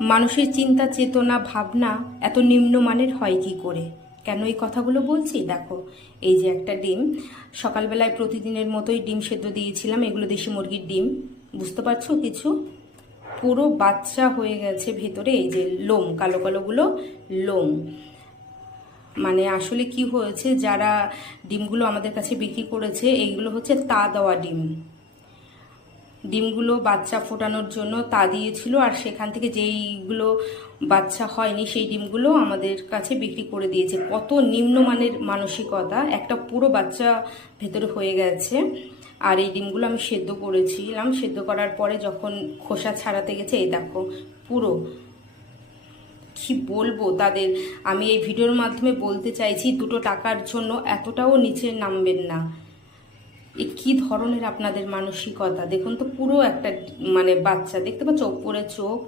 মানুষের চিন্তা চেতনা ভাবনা এত নিম্নমানের হয় কি করে? কেন এই কথাগুলো বলছি দেখো। এই যে একটা ডিম, সকালবেলায় প্রতিদিনের মতোই ডিম সেদ্ধ দিয়েছিলাম, এগুলো দেশি মুরগির ডিম। বুঝতে পারছো কিছু? পুরো বাচ্চা হয়ে গেছে ভেতরে, এই যে লোম, কালো কালোগুলো লোম। মানে আসলে কি হয়েছে, যারা ডিমগুলো আমাদের কাছে বিক্রি করেছে এইগুলো হচ্ছে তা দেওয়া ডিম। ডিমগুলো বাচ্চা ফোটানোর জন্য তা দিয়েছিল, আর সেখান থেকে যেইগুলো বাচ্চা হয়নি সেই ডিমগুলো আমাদের কাছে বিক্রি করে দিয়েছে। কত নিম্নমানের মানসিকতা! একটা পুরো বাচ্চা ভেতরে হয়ে গেছে। আর এই ডিমগুলো আমি সেদ্ধ করেছিলাম, সেদ্ধ করার পরে যখন খোসা ছাড়াতে গেছে, এই দেখো পুরো। কি বলবো তাদের, আমি এই ভিডিওর মাধ্যমে বলতে চাইছি, দুটো টাকার জন্য এতটাও নিচে নামবেন না। এ কি ধরনের আপনাদের মানসিকতা! দেখুন তো, পুরো একটা মানে বাচ্চা, দেখতে পাচ্ছ ওপরে চোখ,